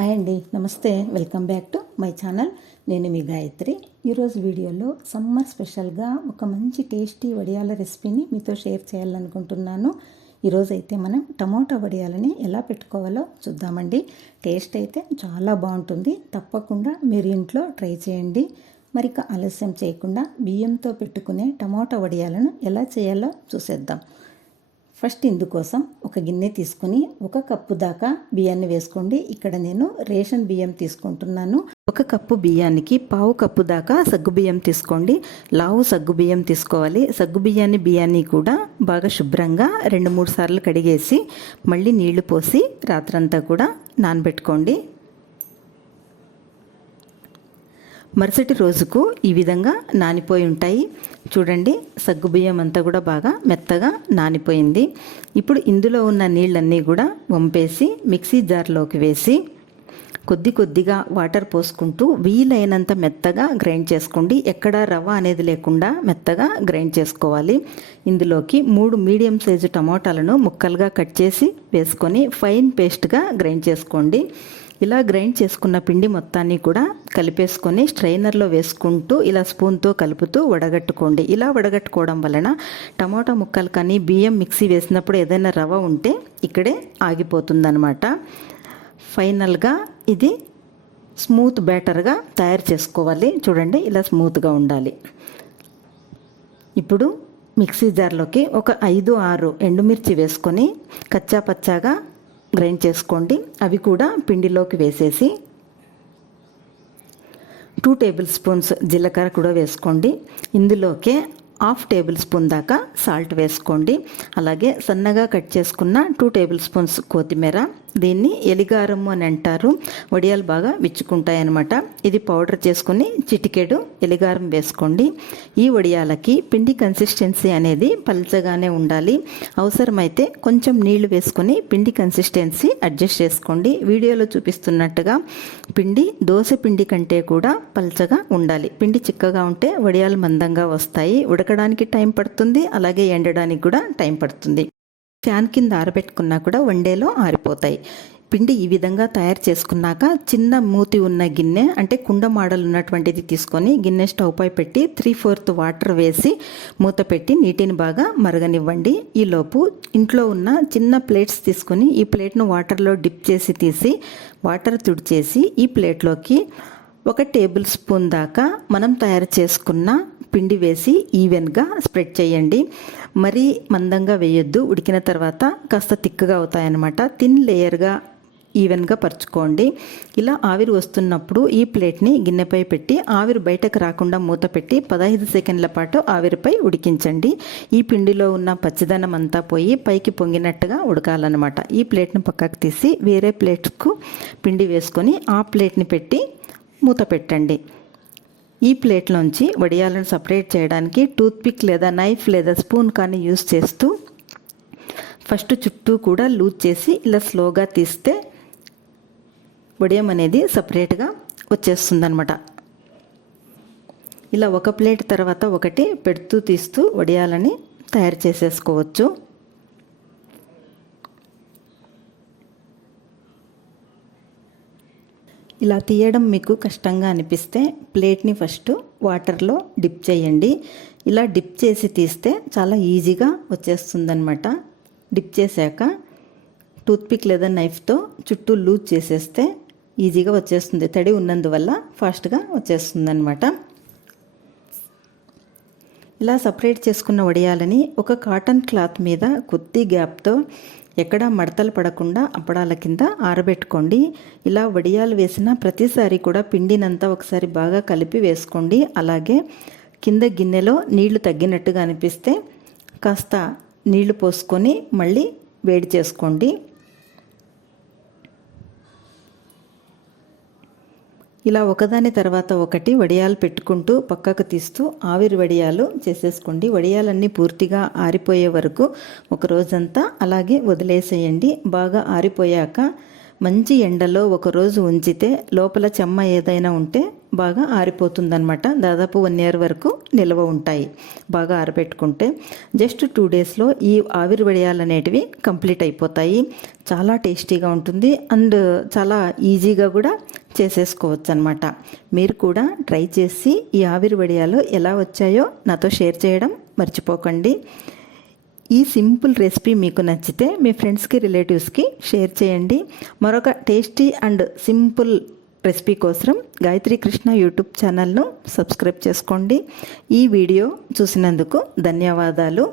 Hi అండి, నమస్తే. Welcome back to my channel. నేను మీ గాయత్రి. ఈరోజు వీడియోలో సమ్మర్ స్పెషల్గా ఒక మంచి టేస్టీ వడియాల రెసిపీని మీతో షేర్ చేయాలనుకుంటున్నాను. ఈరోజు అయితే మనం టమోటా వడియాలని ఎలా పెట్టుకోవాలో చూద్దామండి. టేస్ట్ అయితే చాలా బాగుంటుంది. తప్పకుండా మీరు ఇంట్లో ట్రై చేయండి. మరిక ఆలస్యం చేయకుండా బియ్యంతో పెట్టుకునే టమోటా వడియాలను ఎలా చేయాలో చూసేద్దాం. ఫస్ట్ ఇందుకోసం ఒక గిన్నె తీసుకుని 1 కప్పు దాకా బియ్యాన్ని వేసుకోండి. ఇక్కడ నేను రేషన్ బియ్యం తీసుకుంటున్నాను. 1 కప్పు బియ్యానికి 1/2 కప్పు దాకా సగ్గుబియ్యం తీసుకోండి. లావు సగ్గుబియ్యం తీసుకోవాలి. బియ్యాన్ని కూడా బాగా శుభ్రంగా 2-3 సార్లు కడిగేసి మళ్ళీ నీళ్లు పోసి రాత్రంతా కూడా నానబెట్టుకోండి. మరుసటి రోజుకు ఈ విధంగా నానిపోయి ఉంటాయి. చూడండి, సగ్గుబియ్యం అంతా కూడా బాగా మెత్తగా నానిపోయింది. ఇప్పుడు ఇందులో ఉన్న నీళ్ళన్నీ కూడా వంపేసి మిక్సీ జార్లోకి వేసి కొద్దిగా వాటర్ పోసుకుంటూ వీలైనంత మెత్తగా గ్రైండ్ చేసుకోండి. ఎక్కడ రవ్వ అనేది లేకుండా మెత్తగా గ్రైండ్ చేసుకోవాలి. ఇందులోకి 3 మీడియం సైజు టమోటాలను ముక్కలుగా కట్ చేసి వేసుకొని ఫైన్ పేస్ట్గా గ్రైండ్ చేసుకోండి. ఇలా గ్రైండ్ చేసుకున్న పిండి మొత్తాన్ని కూడా కలిపేసుకొని స్ట్రైనర్లో వేసుకుంటూ ఇలా స్పూన్తో కలుపుతూ వడగట్టుకోండి. ఇలా వడగట్టుకోవడం వలన టమోటా ముక్కలు కానీ బియ్యం మిక్సీ వేసినప్పుడు ఏదైనా రవ్వ ఉంటే ఇక్కడే ఆగిపోతుందన్నమాట. ఫైనల్గా ఇది స్మూత్ బ్యాటర్గా తయారు చేసుకోవాలి. చూడండి, ఇలా స్మూత్గా ఉండాలి. ఇప్పుడు మిక్సీ జార్లోకి ఒక 5-6 ఎండుమిర్చి వేసుకొని కచ్చా పచ్చాగా గ్రైండ్ చేసుకోండి. అవి కూడా పిండిలోకి వేసేసి 2 టేబుల్ స్పూన్స్ జీలకర్ర కూడా వేసుకోండి. ఇందులోకే 1/2 టేబుల్ స్పూన్ దాకా సాల్ట్ వేసుకోండి. అలాగే సన్నగా కట్ చేసుకున్న 2 టేబుల్ స్పూన్స్ కొత్తిమీర. దీన్ని ఎలిగారము అని అంటారు. వడియాలు బాగా విచ్చుకుంటాయి అన్నమాట. ఇది పౌడర్ చేసుకుని చిటికెడు ఎలిగారం వేసుకోండి. ఈ వడియాలకి పిండి కన్సిస్టెన్సీ అనేది పల్చగానే ఉండాలి. అవసరమైతే కొంచెం నీళ్లు వేసుకొని పిండి కన్సిస్టెన్సీ అడ్జస్ట్ చేసుకోండి. వీడియోలో చూపిస్తున్నట్టుగా పిండి దోశ పిండి కంటే కూడా పల్చగా ఉండాలి. పిండి చిక్కగా ఉంటే వడియాలు మందంగా వస్తాయి. ఉడకడానికి టైం పడుతుంది, అలాగే ఎండడానికి కూడా టైం పడుతుంది. ఫ్యాన్ కింద ఆరబెట్టుకున్నా కూడా వన్డేలో ఆరిపోతాయి. పిండి ఈ విధంగా తయారు చేసుకున్నాక చిన్న మూతి ఉన్న గిన్నె, అంటే కుండ మోడల్ ఉన్నటువంటిది తీసుకొని గిన్నె స్టవ్ పై పెట్టి 3/4 వాటర్ వేసి మూత పెట్టి నీటిని బాగా మరగనివ్వండి. ఈలోపు ఇంట్లో ఉన్న చిన్న ప్లేట్స్ తీసుకొని ఈ ప్లేట్ను వాటర్లో డిప్ చేసి తీసి వాటర్ తుడిచేసి ఈ ప్లేట్లోకి 1 టేబుల్ స్పూన్ దాకా మనం తయారు చేసుకున్న పిండి వేసి ఈవెన్గా స్ప్రెడ్ చేయండి. మరీ మందంగా వేయొద్దు. ఉడికిన తర్వాత కాస్త తిక్కుగా అవుతాయన్నమాట. థిన్ లేయర్గా ఈవెన్గా పరుచుకోండి. ఇలా ఆవిరి వస్తున్నప్పుడు ఈ ప్లేట్ని గిన్నెపై పెట్టి ఆవిరి బయటకు రాకుండా మూత పెట్టి 15 సెకండ్ల పాటు ఆవిరిపై ఉడికించండి. ఈ పిండిలో ఉన్న పచ్చిదనం అంతా పోయి పైకి పొంగినట్టుగా ఉడకాలన్నమాట. ఈ ప్లేట్ను పక్కకు తీసి వేరే ప్లేట్కు పిండి వేసుకొని ఆ ప్లేట్ని పెట్టి మూత పెట్టండి. ఈ ప్లేట్లోంచి వడియాలను సపరేట్ చేయడానికి టూత్పిక్ లేదా నైఫ్ లేదా స్పూన్ కానీ యూస్ చేస్తూ ఫస్ట్ చుట్టూ కూడా లూజ్ చేసి ఇలా స్లోగా తీస్తే వడియం అనేది సపరేట్గా వచ్చేస్తుందన్నమాట. ఇలా ఒక ప్లేట్ తర్వాత ఒకటి పెడుతూ తీస్తూ వడియాలని తయారు చేసేసుకోవచ్చు. ఇలా తీయడం మీకు కష్టంగా అనిపిస్తే ప్లేట్ని ఫస్ట్ వాటర్లో డిప్ చేయండి. ఇలా డిప్ చేసి తీస్తే చాలా ఈజీగా వచ్చేస్తుందన్నమాట. డిప్ చేశాక టూత్పిక్ లేదా నైఫ్తో చుట్టూ లూజ్ చేసేస్తే ఈజీగా వచ్చేస్తుంది. తడి ఉన్నందువల్ల ఫాస్ట్గా వచ్చేస్తుందన్నమాట. ఇలా సపరేట్ చేసుకున్న వడియాలని ఒక కాటన్ క్లాత్ మీద కొద్ది గ్యాప్తో ఎక్కడా మడతలు పడకుండా అప్పడాల కింద ఆరబెట్టుకోండి. ఇలా వడియాలు వేసిన ప్రతిసారి కూడా పిండినంతా ఒకసారి బాగా కలిపి వేసుకోండి. అలాగే కింద గిన్నెలో నీళ్లు తగ్గినట్టుగా అనిపిస్తే కాస్త నీళ్లు పోసుకొని మళ్ళీ వేడి చేసుకోండి. ఇలా ఒకదాని తర్వాత ఒకటి వడియాలు పెట్టుకుంటూ పక్కకు తీస్తూ ఆవిరి వడియాలు చేసేసుకోండి. వడియాలన్నీ పూర్తిగా ఆరిపోయే వరకు ఒక రోజంతా అలాగే వదిలేసేయండి. బాగా ఆరిపోయాక మంచి ఎండలో ఒక రోజు ఉంచితే లోపల చెమ్మ ఏదైనా ఉంటే బాగా ఆరిపోతుందన్నమాట. దాదాపు 1 ఇయర్ వరకు నిల్వ ఉంటాయి బాగా ఆరబెట్టుకుంటే. జస్ట్ 2 డేస్లో ఈ ఆవిరి వడియాలు అనేటివి కంప్లీట్ అయిపోతాయి. చాలా టేస్టీగా ఉంటుంది అండ్ చాలా ఈజీగా కూడా చేసేసుకోవచ్చు అనమాట. మీరు కూడా ట్రై చేసి ఈ ఆవిరి వడియాలు ఎలా వచ్చాయో నాతో షేర్ చేయడం మర్చిపోకండి. ఈ సింపుల్ రెసిపీ మీకు నచ్చితే మీ ఫ్రెండ్స్కి రిలేటివ్స్కి షేర్ చేయండి. మరొక టేస్టీ అండ్ సింపుల్ రెసిపీ కోసం గాయత్రి కృష్ణ యూట్యూబ్ ఛానల్ను సబ్స్క్రైబ్ చేసుకోండి. ఈ వీడియో చూసినందుకు ధన్యవాదాలు.